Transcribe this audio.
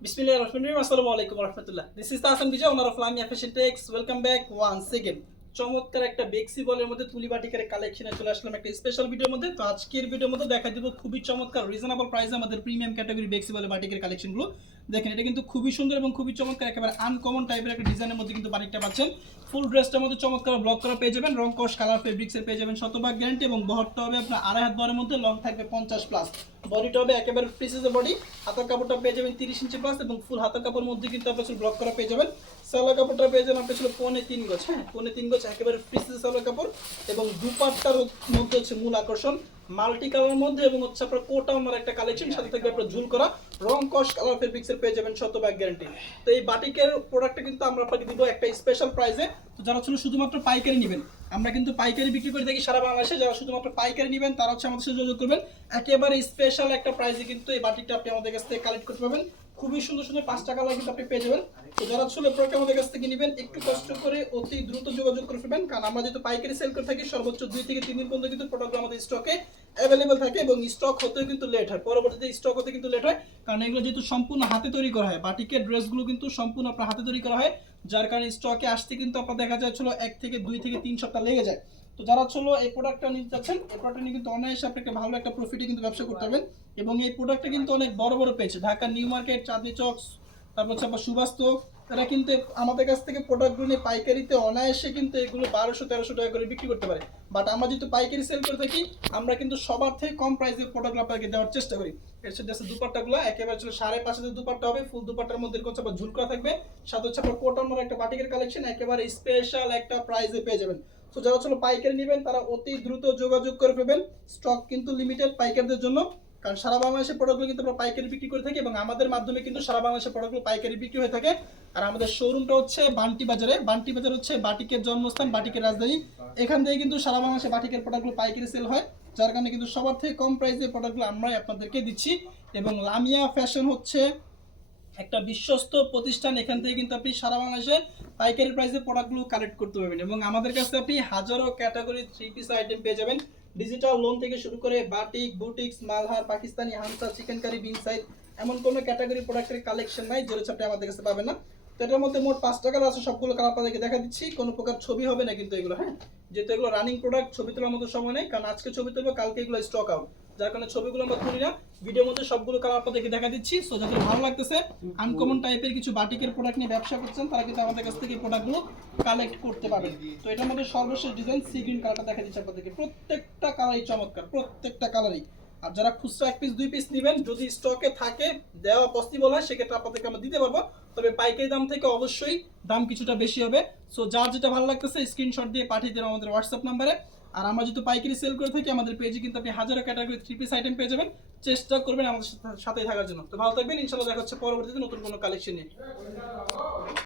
Bismillahirrahmanirrahim. Assalamualaikum warahmatullah. This is Tasan Vijay, owner of Lamia Fashion Techs. Welcome back once again. চমৎকার একটা বেক্সি বলের মধ্যে তুলি বাটিকের কালেকশনে চলে আসলাম একটা স্পেশাল ভিডিওর মধ্যে। তো আজকের ভিডিওর মধ্যে দেখা দিব খুবই চমৎকার রিজনেবল প্রাইসে আমাদের প্রিমিয়াম ক্যাটাগরি বেক্সি বলে বাটিকের কালেকশনগুলো। দেখেন এটা কিন্তু খুবই সুন্দর এবং খুবই চমৎকার, একেবারে আনকমন টাইপের একটা ডিজাইনের মধ্যে কিন্তু বাটিকটা পাচ্ছেন। ফুল ড্রেসটার মধ্যে চমৎকার ব্লক করা পেয়ে যাবেন, রং কস কালার ফেব্রিক্সের পেয়ে যাবেন, শতভাগ গ্যারান্টি এবং বহরটা হবে আপনার 2.5 হাত বরের মধ্যে, লং থাকবে 50 প্লাস। বডিটা হবে একেবারে প্রিসিজের বডি, হাতের কাপড়টা পেয়ে যাবেন 30 ইঞ্চি প্লাস এবং ফুল হাতের কাপড়ের মধ্যে কিন্তু আপনার ব্লক করা পেয়ে যাবেন। সালোয়ার কাপড়টা পেয়ে যাবেন আপনার ছিল 3.5 গজ, হ্যাঁ 3.5 গজ একেবারে প্রিসিজ সালোয়ার কাপড় এবং দুপাট্টার মধ্যে হচ্ছে মূল আকর্ষণ মাল্টি কালারের মধ্যে এবং হচ্ছে আপনার কোটা আমার একটা কালেকশন, সাথে থাকবে আপনার ঝুল করা রং কস কালার ফেব্রিক্সের পেয়ে যাবেন শতভাগ গ্যারান্টি। তো এই বাটিকের প্রোডাক্টটা কিন্তু আমরা আপনাকে দিব একটা স্পেশাল প্রাইসে। তো যারা ছিল শুধুমাত্র পাইকারি নেবেন, আমরা কিন্তু পাইকারি বিক্রি করে থাকি সারা বাংলাদেশে, যারা শুধুমাত্র পাইকারি নেবেন তারা হচ্ছে আমাদের সাথে যোগাযোগ করবেন। একেবারে স্পেশাল একটা প্রাইসে কিন্তু এই বাটিকটা আপনি আমাদের কাছ থেকে কালেক্ট করতে পারবেন। খুবই সুন্দর সুন্দর 5টা কালার কিন্তু আপনি পেয়ে যাবেন। তো যারা ছিল প্রোডাক্ট আমাদের কাছ থেকে নেবেন একটু কষ্ট করে অতি দ্রুত যোগাযোগ করে ফেলবেন, কারণ আমরা যেহেতু পাইকারি সেল করে থাকি সর্বোচ্চ 2 থেকে 3 দিন পর্যন্ত কিন্তু প্রোডাক্টগুলো আমাদের স্টকে অ্যাভেলেবেল থাকে এবং স্টক হতেও কিন্তু লেট হয়, পরবর্তীতে স্টক হতে কিন্তু লেট হয়, কারণ এগুলো যেহেতু সম্পূর্ণ হাতে তৈরি করা হয়, বাটিকের ড্রেসগুলো কিন্তু সম্পূর্ণ আপনার হাতে তৈরি করা হয়, যার কারণে স্টকে আসতে কিন্তু আপনার দেখা যায় ছিল 1 থেকে 2 থেকে 3 সপ্তাহ লেগে যায়। তো যারা ছিল এই প্রোডাক্টটা নিতে চাচ্ছেন, এই প্রোডাক্টটা নিয়ে কিন্তু অনায়াসে আপনি একটা ভালো একটা প্রফিটে কিন্তু ব্যবসা করতে পারবেন এবং এই প্রোডাক্টটা কিন্তু অনেক বড় বড় পেয়েছে, ঢাকা নিউ মার্কেট, চাঁদনি চক, তারপর হচ্ছে আপনার সুবাস্ত, তারা কিন্তু আমাদের কাছ থেকে প্রোডাক্টগুলো নিয়ে পাইকারিতে অনায়াসে কিন্তু এগুলো 1200-1300 টাকা করে বিক্রি করতে পারে। বাট আমরা যেহেতু পাইকারি সেল করে থাকি আমরা কিন্তু সবার থেকে কম প্রাইসে প্রোডাক্টগুলো আপনাকে দেওয়ার চেষ্টা করি। এর সাথে আছে দুপাট্টাগুলো একেবারে ছিল 5.5 হাতের দুপাট্টা হবে, ফুল দুপাট্টার মধ্যে হচ্ছে আপনার ঝুল করা থাকবে, সাথে হচ্ছে আপনার কোটার একটা বাটিকের কালেকশন একেবারে স্পেশাল একটা প্রাইসে পেয়ে যাবেন। তো যারা ছিল পাইকারি নেবেন তারা অতি দ্রুত যোগাযোগ করে ফেলবেন, স্টক কিন্তু লিমিটেড পাইকারদের জন্য, কারণ সারা বাংলাদেশের প্রোডাক্টগুলো কিন্তু আমরা পাইকারি বিক্রি করে থাকি এবং আমাদের মাধ্যমে কিন্তু সারা বাংলাদেশের প্রোডাক্টগুলো পাইকারি বিক্রি হয়ে থাকে। আর আমাদের শোরুমটা হচ্ছে বান্টি বাজারে, বান্টি বাজার হচ্ছে বাটিকের জন্মস্থান, বাটিকের রাজধানী, এখান থেকে কিন্তু সারা বাংলাদেশে বাটিকের প্রোডাক্টগুলো পাইকারি সেল হয়, যার কারণে কিন্তু সবার থেকে কম প্রাইসে প্রোডাক্টগুলো আমরাই আপনাদেরকে দিচ্ছি। এবং লামিয়া ফ্যাশন হচ্ছে একটা বিশ্বস্ত প্রতিষ্ঠান, এখান থেকে কিন্তু আপনি সারা বাংলাদেশে পাইকারি প্রাইসে প্রোডাক্টগুলো কালেক্ট করতে পারবেন এবং আমাদের কাছে আপনি হাজারো ক্যাটাগরি 3 পিস আইটেম পেয়ে যাবেন, ডিজিটাল লোন থেকে শুরু করে বাটিক, বুটিক্স, মালহার, পাকিস্তানি, হামসা, চিকেন কারি, বিন সাইড, এমন কোনো ক্যাটাগরি প্রোডাক্টের কালেকশন নাই যেটা হচ্ছে আপনি আমাদের কাছে পাবেন না। তো এটার মধ্যে মোট 5টা কালার আছে, সবগুলো কালার আপনাদেরকে দেখা দিচ্ছি, কোনো প্রকার ছবি হবে না কিন্তু এগুলো, হ্যাঁ যেহেতু এগুলো রানিং প্রোডাক্ট ছবি তোলার মতো সময় নেই, কারণ আজকে ছবি তুলবো কালকে এগুলো স্টক আউট, যার কারণে ছবিগুলো আমরা তুলি না, ভিডিওর মধ্যে সবগুলো কালার আপনাদেরকে দেখা দিচ্ছি। সো যাদের ভালো লাগতেছে আনকমন টাইপের কিছু বাটিকের প্রোডাক্ট নিয়ে ব্যবসা করছেন তারা কিন্তু আমাদের কাছ থেকে প্রোডাক্টগুলো কালেক্ট করতে পারবেন। তো এটার মধ্যে সর্বশেষ ডিজাইন সি গ্রিন কালারটা দেখা দিচ্ছি আপনাদেরকে, প্রত্যেকটা কালারই চমৎকার, প্রত্যেকটা কালারই। আর যারা খুচরা 1 পিস 2 পিস নেবেন যদি স্টকে থাকে দেওয়া পসিবল হয় সেক্ষেত্রে আপনাদেরকে আমরা দিতে পারবো, তবে পাইকারি দাম থেকে অবশ্যই দাম কিছুটা বেশি হবে। সো যার যেটা ভালো লাগতেছে স্ক্রিনশট দিয়ে পাঠিয়ে দেন আমাদের হোয়াটসঅ্যাপ নাম্বারে। আর আমরা যেহেতু পাইকারি সেল করে থাকি আমাদের পেজে কিন্তু আপনি হাজারো ক্যাটাগরি 3 পিস আইটেম পেয়ে যাবেন, চেষ্টা করবেন আমাদের সাথেই থাকার জন্য। তো ভালো থাকবেন, ইনশাআল্লাহ দেখা হচ্ছে পরবর্তীতে নতুন কোনো কালেকশন নিয়ে।